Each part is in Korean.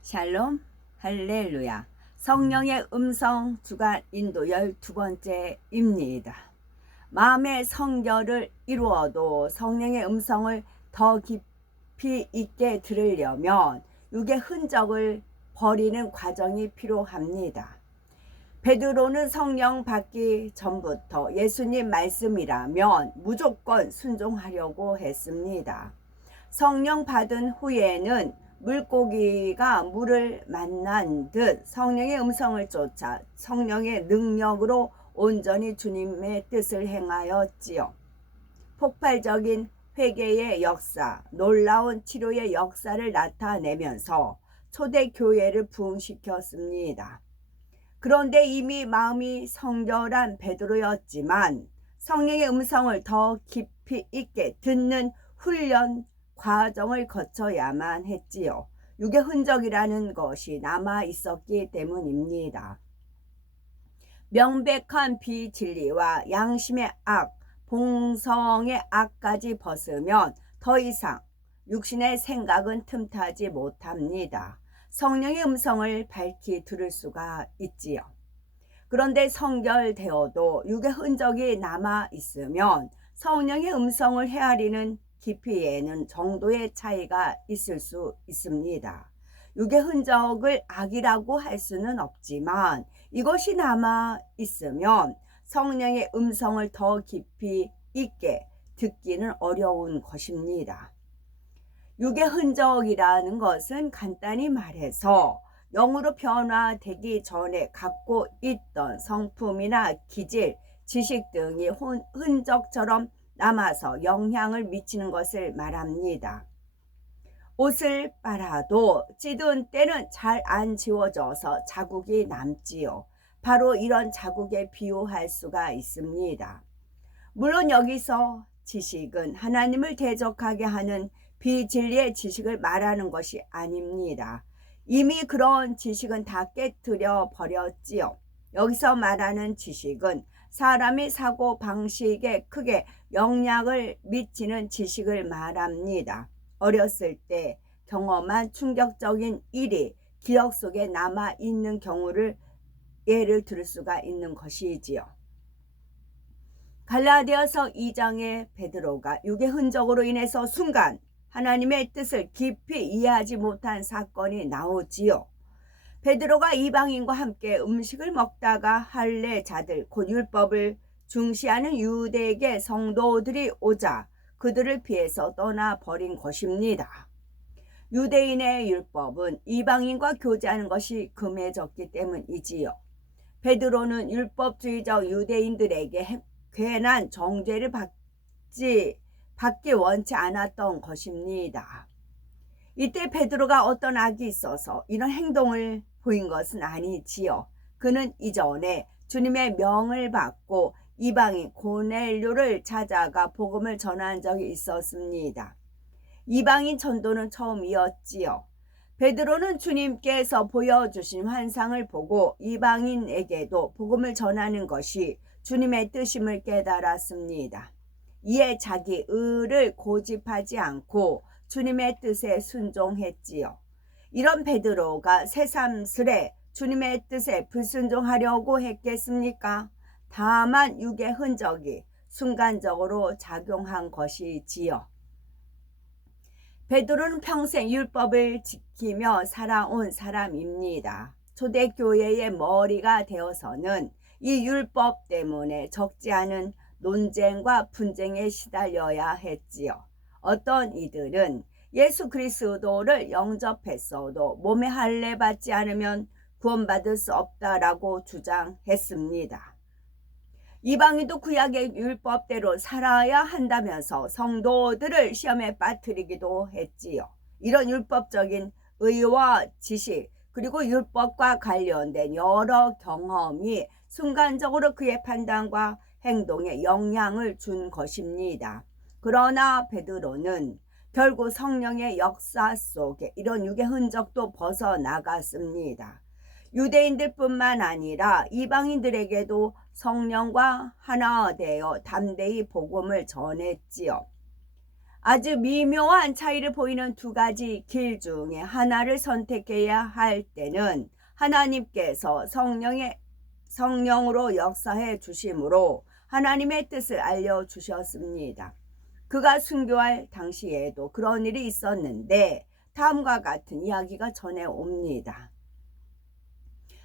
샬롬, 할렐루야. 성령의 음성 주간 인도 12번째입니다. 마음의 성결을 이루어도 성령의 음성을 더 깊이 있게 들으려면 육의 흔적을 버리는 과정이 필요합니다. 베드로는 성령 받기 전부터 예수님 말씀이라면 무조건 순종하려고 했습니다. 성령 받은 후에는 물고기가 물을 만난 듯 성령의 음성을 쫓아 성령의 능력으로 온전히 주님의 뜻을 행하였지요. 폭발적인 회개의 역사, 놀라운 치료의 역사를 나타내면서 초대교회를 부흥시켰습니다. 그런데 이미 마음이 성결한 베드로였지만 성령의 음성을 더 깊이 있게 듣는 훈련 과정을 거쳐야만 했지요. 육의 흔적이라는 것이 남아 있었기 때문입니다. 명백한 비진리와 양심의 악, 봉성의 악까지 벗으면 더 이상 육신의 생각은 틈타지 못합니다. 성령의 음성을 밝히 들을 수가 있지요. 그런데 성결되어도 육의 흔적이 남아 있으면 성령의 음성을 헤아리는 깊이에는 정도의 차이가 있을 수 있습니다. 육의 흔적을 악이라고 할 수는 없지만 이것이 남아 있으면 성령의 음성을 더 깊이 있게 듣기는 어려운 것입니다. 육의 흔적이라는 것은 간단히 말해서 영으로 변화되기 전에 갖고 있던 성품이나 기질, 지식 등이 흔적처럼 남아서 영향을 미치는 것을 말합니다. 옷을 빨아도 찌든 때는 잘 안 지워져서 자국이 남지요. 바로 이런 자국에 비유할 수가 있습니다. 물론 여기서 지식은 하나님을 대적하게 하는 비진리의 지식을 말하는 것이 아닙니다. 이미 그런 지식은 다 깨뜨려 버렸지요. 여기서 말하는 지식은 사람의 사고 방식에 크게 영향을 미치는 지식을 말합니다. 어렸을 때 경험한 충격적인 일이 기억 속에 남아 있는 경우를 예를 들 수가 있는 것이지요. 갈라디아서 2장의 베드로가 육의 흔적으로 인해서 순간 하나님의 뜻을 깊이 이해하지 못한 사건이 나오지요. 베드로가 이방인과 함께 음식을 먹다가 할례자들 곧 율법을 중시하는 유대계 성도들이 오자 그들을 피해서 떠나버린 것입니다. 유대인의 율법은 이방인과 교제하는 것이 금해졌기 때문이지요. 베드로는 율법주의적 유대인들에게 괜한 정죄를 받기 원치 않았던 것입니다. 이때 베드로가 어떤 악이 있어서 이런 행동을 보인 것은 아니지요. 그는 이전에 주님의 명을 받고 이방인 고넬료를 찾아가 복음을 전한 적이 있었습니다. 이방인 전도는 처음이었지요. 베드로는 주님께서 보여주신 환상을 보고 이방인에게도 복음을 전하는 것이 주님의 뜻임을 깨달았습니다. 이에 자기 의를 고집하지 않고 주님의 뜻에 순종했지요. 이런 베드로가 새삼스레 주님의 뜻에 불순종하려고 했겠습니까? 다만 육의 흔적이 순간적으로 작용한 것이지요. 베드로는 평생 율법을 지키며 살아온 사람입니다. 초대교회의 머리가 되어서는 이 율법 때문에 적지 않은 논쟁과 분쟁에 시달려야 했지요. 어떤 이들은 예수 그리스도를 영접했어도 몸에 할례 받지 않으면 구원받을 수 없다라고 주장했습니다. 이방인도 구약의 율법대로 살아야 한다면서 성도들을 시험에 빠뜨리기도 했지요. 이런 율법적인 의와 지식 그리고 율법과 관련된 여러 경험이 순간적으로 그의 판단과 행동에 영향을 준 것입니다. 그러나 베드로는 결국 성령의 역사 속에 이런 육의 흔적도 벗어나갔습니다. 유대인들뿐만 아니라 이방인들에게도 성령과 하나 되어 담대히 복음을 전했지요. 아주 미묘한 차이를 보이는 두 가지 길 중에 하나를 선택해야 할 때는 하나님께서 성령으로 역사해 주심으로 하나님의 뜻을 알려주셨습니다. 그가 순교할 당시에도 그런 일이 있었는데 다음과 같은 이야기가 전해옵니다.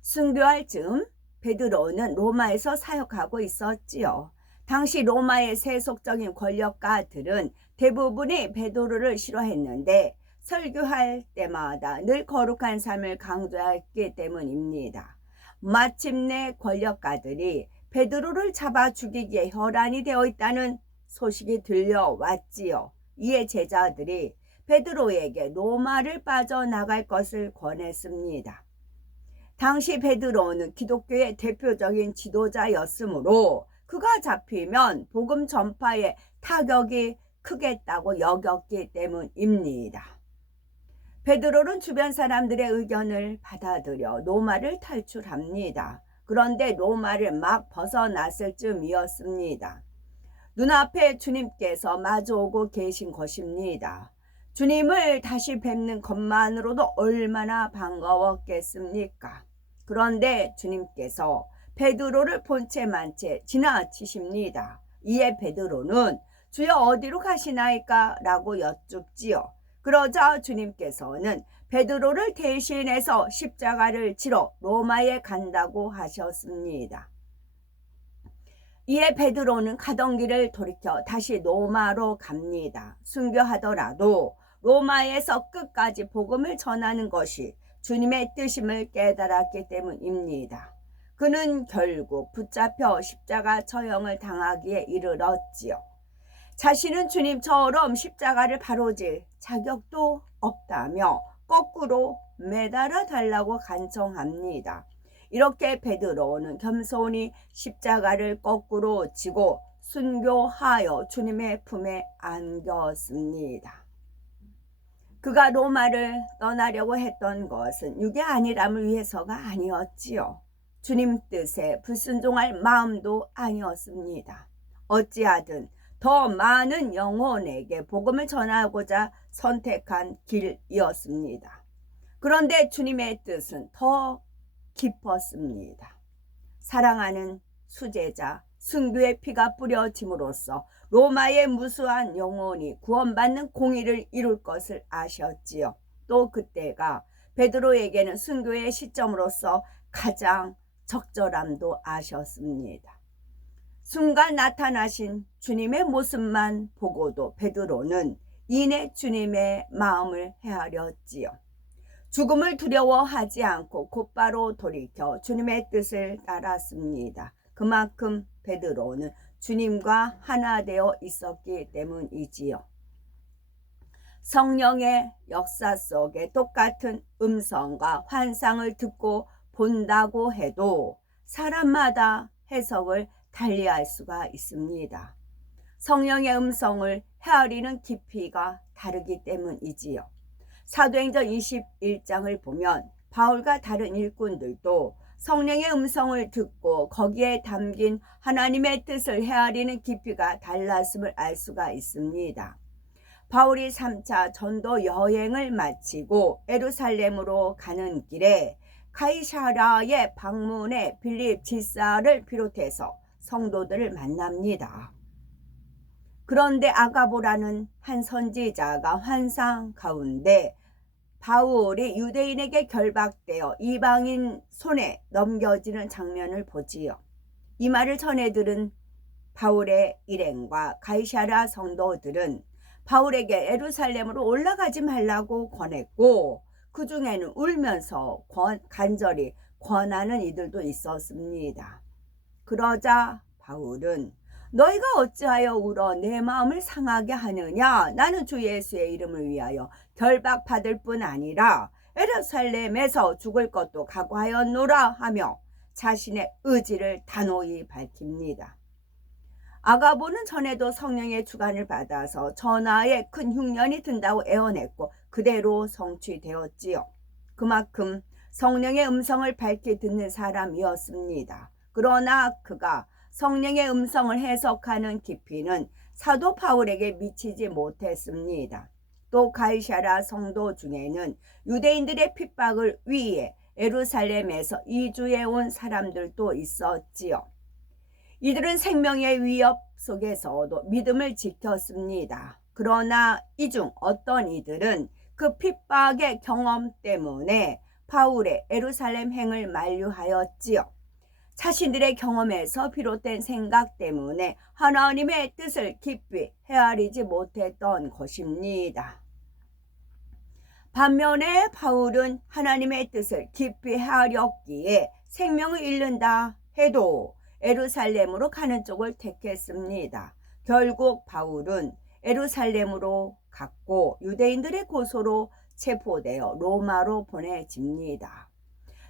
순교할 즈음 베드로는 로마에서 사역하고 있었지요. 당시 로마의 세속적인 권력가들은 대부분이 베드로를 싫어했는데 설교할 때마다 늘 거룩한 삶을 강조했기 때문입니다. 마침내 권력가들이 베드로를 잡아 죽이기에 혈안이 되어 있다는 소식이 들려왔지요. 이에 제자들이 베드로에게 로마를 빠져나갈 것을 권했습니다. 당시 베드로는 기독교의 대표적인 지도자였으므로 그가 잡히면 복음 전파에 타격이 크겠다고 여겼기 때문입니다. 베드로는 주변 사람들의 의견을 받아들여 로마를 탈출합니다. 그런데 로마를 막 벗어났을 즈음이었습니다. 눈앞에 주님께서 마주오고 계신 것입니다. 주님을 다시 뵙는 것만으로도 얼마나 반가웠겠습니까? 그런데 주님께서 베드로를 본체 만체 지나치십니다. 이에 베드로는 주여 어디로 가시나이까? 라고 여쭙지요. 그러자 주님께서는 베드로를 대신해서 십자가를 지러 로마에 간다고 하셨습니다. 이에 베드로는 가던 길을 돌이켜 다시 로마로 갑니다. 순교하더라도 로마에서 끝까지 복음을 전하는 것이 주님의 뜻임을 깨달았기 때문입니다. 그는 결국 붙잡혀 십자가 처형을 당하기에 이르렀지요. 자신은 주님처럼 십자가를 바로질 자격도 없다며 거꾸로 매달아 달라고 간청합니다. 이렇게 베드로는 겸손히 십자가를 거꾸로 지고 순교하여 주님의 품에 안겼습니다. 그가 로마를 떠나려고 했던 것은 육의 안일함을 위해서가 아니었지요. 주님 뜻에 불순종할 마음도 아니었습니다. 어찌하든 더 많은 영혼에게 복음을 전하고자 선택한 길이었습니다. 그런데 주님의 뜻은 더 깊었습니다. 사랑하는 수제자 순교의 피가 뿌려짐으로써 로마의 무수한 영혼이 구원받는 공의를 이룰 것을 아셨지요. 또 그때가 베드로에게는 순교의 시점으로서 가장 적절함도 아셨습니다. 순간 나타나신 주님의 모습만 보고도 베드로는 이내 주님의 마음을 헤아렸지요. 죽음을 두려워하지 않고 곧바로 돌이켜 주님의 뜻을 따랐습니다. 그만큼 베드로는 주님과 하나 되어 있었기 때문이지요. 성령의 역사 속에 똑같은 음성과 환상을 듣고 본다고 해도 사람마다 해석을 달리할 수가 있습니다. 성령의 음성을 헤아리는 깊이가 다르기 때문이지요. 사도행전 21장을 보면 바울과 다른 일꾼들도 성령의 음성을 듣고 거기에 담긴 하나님의 뜻을 헤아리는 깊이가 달랐음을 알 수가 있습니다. 바울이 3차 전도 여행을 마치고 예루살렘으로 가는 길에 가이사랴에 방문해 빌립 지사를 비롯해서 성도들을 만납니다. 그런데 아가보라는 한 선지자가 환상 가운데 바울이 유대인에게 결박되어 이방인 손에 넘겨지는 장면을 보지요. 이 말을 전해 들은 바울의 일행과 가이사랴 성도들은 바울에게 예루살렘으로 올라가지 말라고 권했고 그 중에는 울면서 간절히 권하는 이들도 있었습니다. 그러자 바울은 너희가 어찌하여 울어 내 마음을 상하게 하느냐? 나는 주 예수의 이름을 위하여 결박받을 뿐 아니라 예루살렘에서 죽을 것도 각오하였노라 하며 자신의 의지를 단호히 밝힙니다. 아가보는 전에도 성령의 주관을 받아서 전하에 큰 흉년이 든다고 애원했고 그대로 성취되었지요. 그만큼 성령의 음성을 밝히 듣는 사람이었습니다. 그러나 그가 성령의 음성을 해석하는 깊이는 사도 바울에게 미치지 못했습니다. 또 가이사랴 성도 중에는 유대인들의 핍박을 위해 예루살렘에서 이주해 온 사람들도 있었지요. 이들은 생명의 위협 속에서도 믿음을 지켰습니다. 그러나 이 중 어떤 이들은 그 핍박의 경험 때문에 바울의 예루살렘 행을 만류하였지요. 자신들의 경험에서 비롯된 생각 때문에 하나님의 뜻을 깊이 헤아리지 못했던 것입니다. 반면에 바울은 하나님의 뜻을 깊이 헤아렸기에 생명을 잃는다 해도 예루살렘으로 가는 쪽을 택했습니다. 결국 바울은 예루살렘으로 갔고 유대인들의 고소로 체포되어 로마로 보내집니다.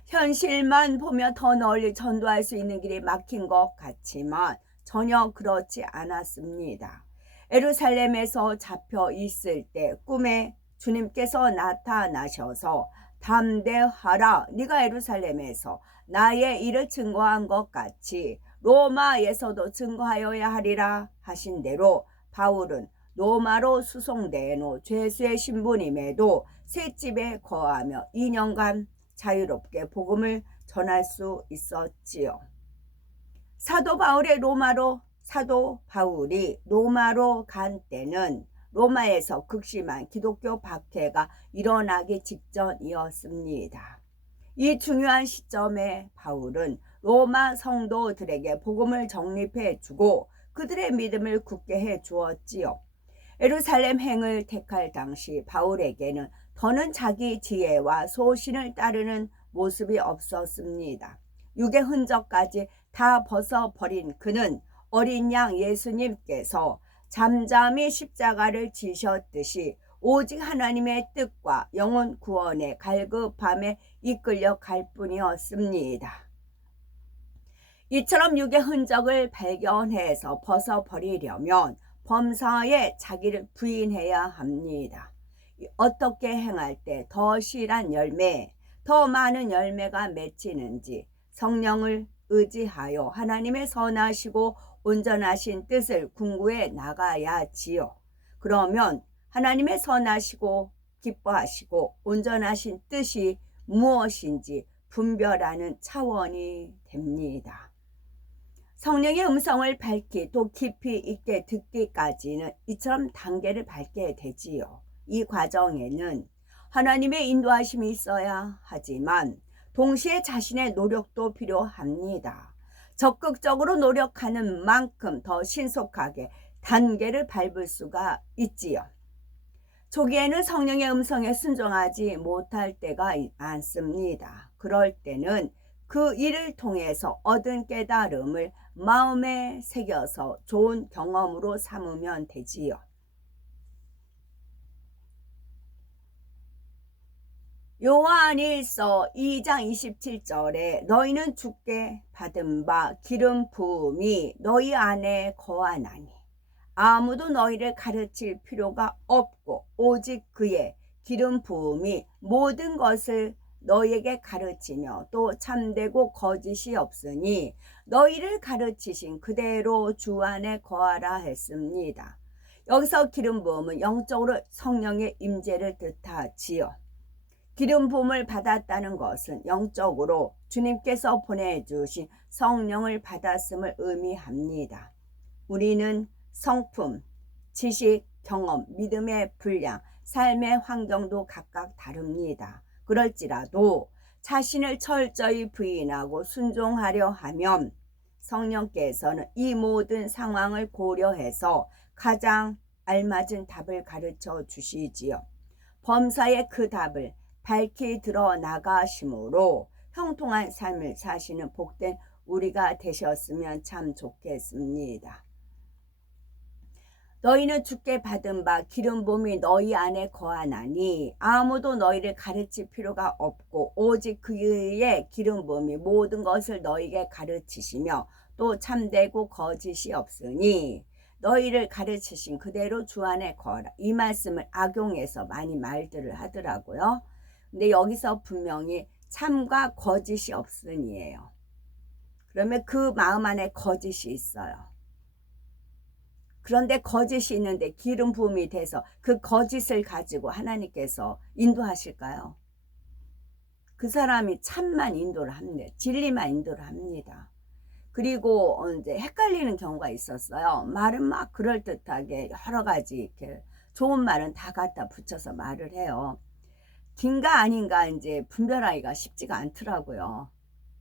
현실만 보면 더 널리 전도할 수 있는 길이 막힌 것 같지만 전혀 그렇지 않았습니다. 예루살렘에서 잡혀 있을 때 꿈에 주님께서 나타나셔서 담대하라, 네가 예루살렘에서 나의 일을 증거한 것 같이 로마에서도 증거하여야 하리라 하신 대로 바울은 로마로 수송된 죄수의 신분임에도 새 집에 거하며 2년간 자유롭게 복음을 전할 수 있었지요. 사도 바울이 로마로 간 때는 로마에서 극심한 기독교 박해가 일어나기 직전이었습니다. 이 중요한 시점에 바울은 로마 성도들에게 복음을 정립해 주고 그들의 믿음을 굳게 해 주었지요. 예루살렘 행을 택할 당시 바울에게는 더는 자기 지혜와 소신을 따르는 모습이 없었습니다. 육의 흔적까지 다 벗어버린 그는 어린 양 예수님께서 잠잠히 십자가를 지셨듯이 오직 하나님의 뜻과 영혼 구원의 갈급함에 이끌려 갈 뿐이었습니다. 이처럼 육의 흔적을 발견해서 벗어버리려면 범사에 자기를 부인해야 합니다. 어떻게 행할 때 더 실한 열매, 더 많은 열매가 맺히는지 성령을 의지하여 하나님의 선하시고 온전하신 뜻을 궁구해 나가야지요. 그러면 하나님의 선하시고 기뻐하시고 온전하신 뜻이 무엇인지 분별하는 차원이 됩니다. 성령의 음성을 밝히 또 깊이 있게 듣기까지는 이처럼 단계를 밟게 되지요. 이 과정에는 하나님의 인도하심이 있어야 하지만 동시에 자신의 노력도 필요합니다. 적극적으로 노력하는 만큼 더 신속하게 단계를 밟을 수가 있지요. 초기에는 성령의 음성에 순종하지 못할 때가 많습니다. 그럴 때는 그 일을 통해서 얻은 깨달음을 마음에 새겨서 좋은 경험으로 삼으면 되지요. 요한일서 2장 27절에 너희는 주께 받은 바 기름 부음이 너희 안에 거하나니 아무도 너희를 가르칠 필요가 없고 오직 그의 기름 부음이 모든 것을 너희에게 가르치며 또 참되고 거짓이 없으니 너희를 가르치신 그대로 주 안에 거하라 했습니다. 여기서 기름 부음은 영적으로 성령의 임재를 뜻하지요. 기름 부음을 받았다는 것은 영적으로 주님께서 보내주신 성령을 받았음을 의미합니다. 우리는 성품, 지식, 경험, 믿음의 분량, 삶의 환경도 각각 다릅니다. 그럴지라도 자신을 철저히 부인하고 순종하려 하면 성령께서는 이 모든 상황을 고려해서 가장 알맞은 답을 가르쳐 주시지요. 범사의 그 답을 밝히 드러나가심으로 형통한 삶을 사시는 복된 우리가 되셨으면 참 좋겠습니다. 너희는 주께 받은 바 기름 부음이 너희 안에 거하나니 아무도 너희를 가르칠 필요가 없고 오직 그의 기름 부음이 모든 것을 너희에게 가르치시며 또 참되고 거짓이 없으니 너희를 가르치신 그대로 주 안에 거하라. 이 말씀을 악용해서 많이 말들을 하더라고요. 근데 여기서 분명히 참과 거짓이 없으니예요. 그러면 그 마음 안에 거짓이 있어요. 그런데 거짓이 있는데 기름 부음이 돼서 그 거짓을 가지고 하나님께서 인도하실까요? 그 사람이 참만 인도를 합니다. 진리만 인도를 합니다. 그리고 이제 헷갈리는 경우가 있었어요. 말은 막 그럴듯하게 여러 가지 이렇게 좋은 말은 다 갖다 붙여서 말을 해요. 긴가 아닌가 이제 분별하기가 쉽지가 않더라고요.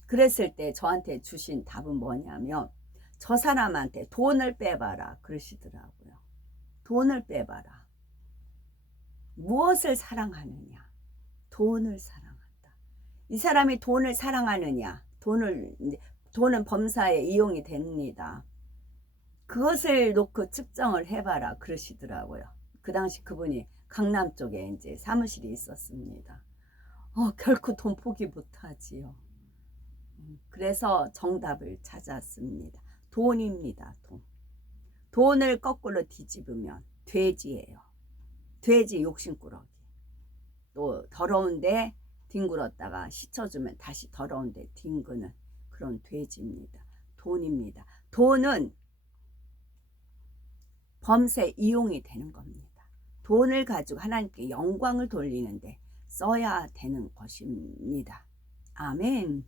그랬을 때 저한테 주신 답은 뭐냐면 저 사람한테 돈을 빼봐라 그러시더라고요. 돈을 빼봐라. 무엇을 사랑하느냐? 돈을 사랑한다. 이 사람이 돈을 사랑하느냐? 돈은 범사에 이용이 됩니다. 그것을 놓고 측정을 해봐라 그러시더라고요. 그 당시 그분이 강남 쪽에 이제 사무실이 있었습니다. 결코 돈 포기 못하지요. 그래서 정답을 찾았습니다. 돈입니다. 돈. 돈을 거꾸로 뒤집으면 돼지예요. 돼지 욕심꾸러기. 또 더러운데 뒹굴었다가 씻어주면 다시 더러운데 뒹구는 그런 돼지입니다. 돈입니다. 돈은 범세 이용이 되는 겁니다. 돈을 가지고 하나님께 영광을 돌리는데 써야 되는 것입니다. 아멘.